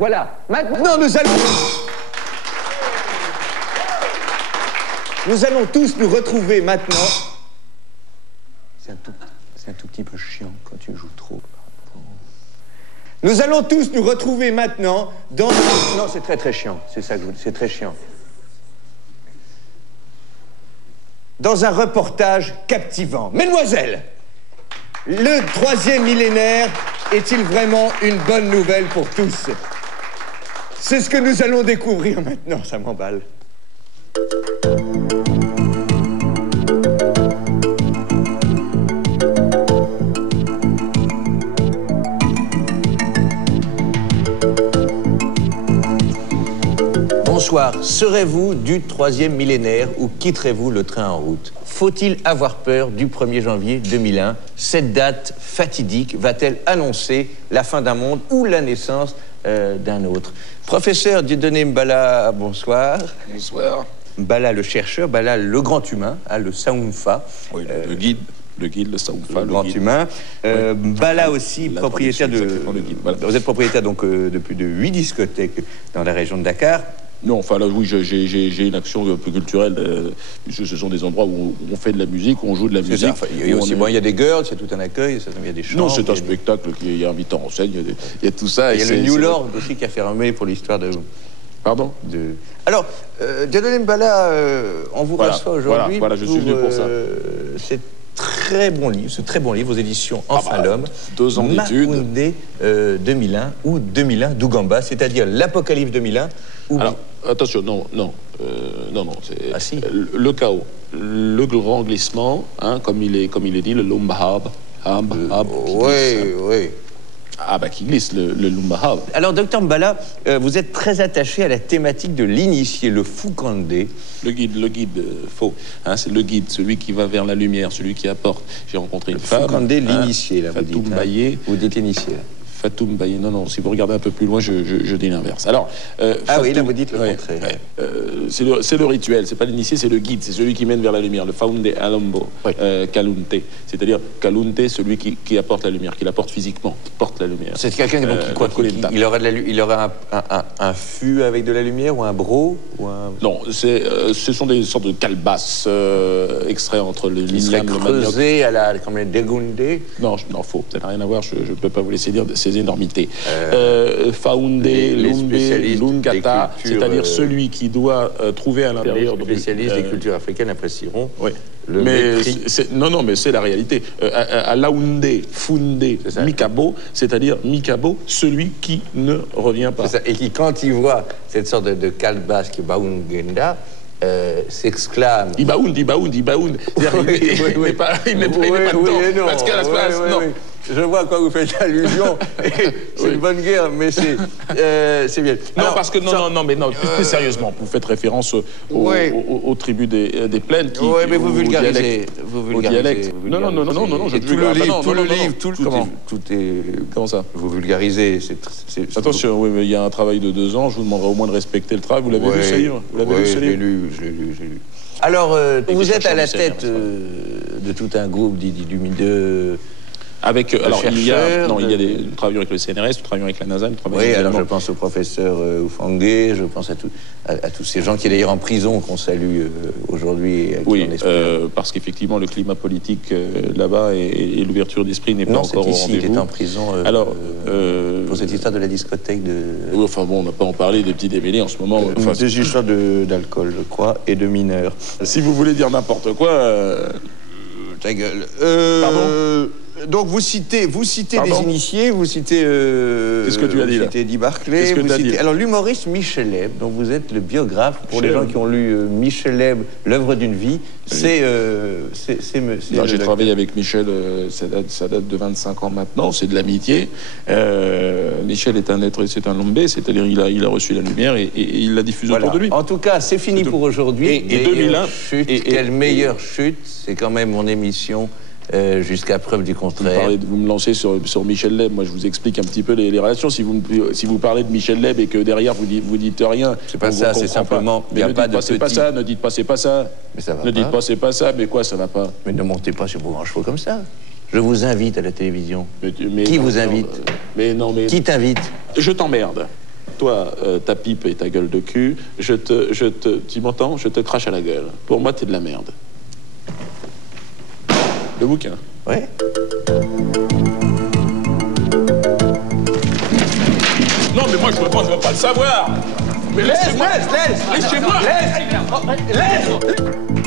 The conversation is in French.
Voilà. Maintenant, nous allons tous nous retrouver maintenant. C'est un tout petit peu chiant quand tu joues trop. Nous allons tous nous retrouver maintenant dans... Non, c'est très très chiant. C'est ça que je vous dis, c'est très chiant. Dans un reportage captivant. Mesdemoiselles, le 3e millénaire est-il vraiment une bonne nouvelle pour tous? C'est ce que nous allons découvrir maintenant, ça m'emballe. Bonsoir, serez-vous du 3e millénaire ou quitterez-vous le train en route? Faut-il avoir peur du 1er janvier 2001? Cette date fatidique va-t-elle annoncer la fin d'un monde ou la naissance d'un autre? Professeur Dieudonné Mbala, bonsoir. Bonsoir. Mbala le chercheur, Mbala le grand humain, le Saoumfa. Oui, le guide, le Saoumfa, le grand guide. Humain. Oui. Mbala aussi, La propriétaire de... le guide, voilà. Vous êtes propriétaire donc de plus de 8 discothèques dans la région de Dakar. Non, enfin là, oui, j'ai une action un peu culturelle. Ce sont des endroits où on fait de la musique, où on joue de la musique. Enfin, il y a aussi, bon, il y a des girls, il y a tout un accueil, il y a des chants. Non, c'est un spectacle, il y a un metteur en scène, il y a tout ça. Il y a le New Lord aussi qui a fermé pour l'histoire de... Pardon Alors, Dieudonné Mbala, on vous reçoit aujourd'hui voilà, je suis venu pour ça. C'est très bon livre, ce très bon livre aux éditions Enfin l'Homme. 2 ans d'études. Maoundé 2001 ou 2001 d'Ougamba, c'est-à-dire l'Apocalypse 2001. Alors, attention, non, c'est si. Le chaos, le grand glissement, hein, comme il est dit, le Lumbahab. Oui. Ah bah qui glisse, le Lumbahab. Alors, docteur Mbala, vous êtes très attaché à la thématique de l'initié, le Fukandé. Le guide faux, hein, c'est le guide, celui qui va vers la lumière, celui qui apporte. J'ai rencontré une femme. Fukandé, l'initié, là, Fatou Mbaye. Vous dites l'initié. Fatou Mbaye, non, si vous regardez un peu plus loin, je dis l'inverse. Alors, Fatou, oui, là vous dites le contraire. C'est le rituel, c'est pas l'initié, c'est le guide, c'est celui qui mène vers la lumière, le Faoundé Alombo, Kalunte, c'est-à-dire Kalunte, celui qui apporte la lumière, qui l'apporte physiquement, qui porte la lumière. C'est quelqu'un il aura un fût avec de la lumière ou un bro ou un... Non, ce sont des sortes de calebasses extraits entre le l'igname, le creusé comme les dégundés. Non, faux, ça n'a rien à voir, je ne peux pas vous laisser dire ces énormités. Faoundé, Lumbé, Lungata, c'est-à-dire celui qui doit trouver à l'intérieur... Les spécialistes des cultures africaines apprécieront. Oui. Mais c'est la réalité. À Laoundé, Foundé, Mikabo, c'est-à-dire Mikabo, celui qui ne revient pas. Et qui, quand il voit cette sorte de calebasse qui baoungenda, s'exclame. Il baound. Il n'est pas dedans. Parce qu'à la place, non. Je vois à quoi vous faites allusion. C'est une bonne guerre, mais c'est bien. Non, alors, parce que non, plus sérieusement, vous faites référence aux tribus des plaines qui... Oui, mais vous vulgarisez. Non, je tout est... Comment ça? Vous vulgarisez. Attention, oui, mais il y a un travail de 2 ans, je vous demanderai au moins de respecter le travail. Vous l'avez lu, ce livre? Oui, je l'ai lu. Alors, vous êtes à la tête de tout un groupe d'illumineux... Avec, alors, il y a nous travaillons avec le CNRS, nous travaillons avec la NASA, nous travaillons alors je pense au professeur Oufangé, je pense à tous ces gens qui est d'ailleurs en prison, qu'on salue aujourd'hui. Oui, parce qu'effectivement, le climat politique là-bas et l'ouverture d'esprit n'est pas encore au rendez-vous. Il est en prison pour cette histoire de la discothèque de... Oui, enfin bon, on n'a pas en parlé des petits démêlés en ce moment. Des histoires d'alcool, je crois, et de mineurs. Si vous voulez dire n'importe quoi... Ta gueule. Pardon? Donc vous citez des initiés, vous citez... Qu'est-ce que tu as dit là? Vous citez Eddie Barclay, alors l'humoriste Michel Leb, dont vous êtes le biographe, pour les gens qui ont lu Michel Leb, l'œuvre d'une vie, c'est j'ai travaillé avec Michel, ça date de 25 ans maintenant, c'est de l'amitié. Michel est un être, c'est un lombé, c'est-à-dire il a reçu la lumière et il la diffuse autour de lui. En tout cas, c'est fini pour aujourd'hui. Et 2001... Quelle meilleure chute, c'est quand même mon émission... jusqu'à preuve du contraire. Vous me lancez sur Michel Leb. Moi, je vous explique un petit peu les relations. Si vous parlez de Michel Leb et que derrière vous dites rien, c'est pas ça. C'est simplement. Il n'y a pas de c'est pas ça. Ne dites pas c'est pas ça. Mais ça va. Ne dites pas c'est pas ça. Mais quoi, ça va pas? Mais ne montez pas sur vos grands chevaux comme ça. Je vous invite à la télévision. Mais qui vous invite? Mais non, mais qui t'invite? Je t'emmerde. Toi, ta pipe et ta gueule de cul, tu m'entends? Je te crache à la gueule. Pour moi, t'es de la merde. Le bouquin. Ouais. Non, mais moi, je veux pas le savoir. Mais laisse-moi. Laisse. Laissez-moi. Laisse.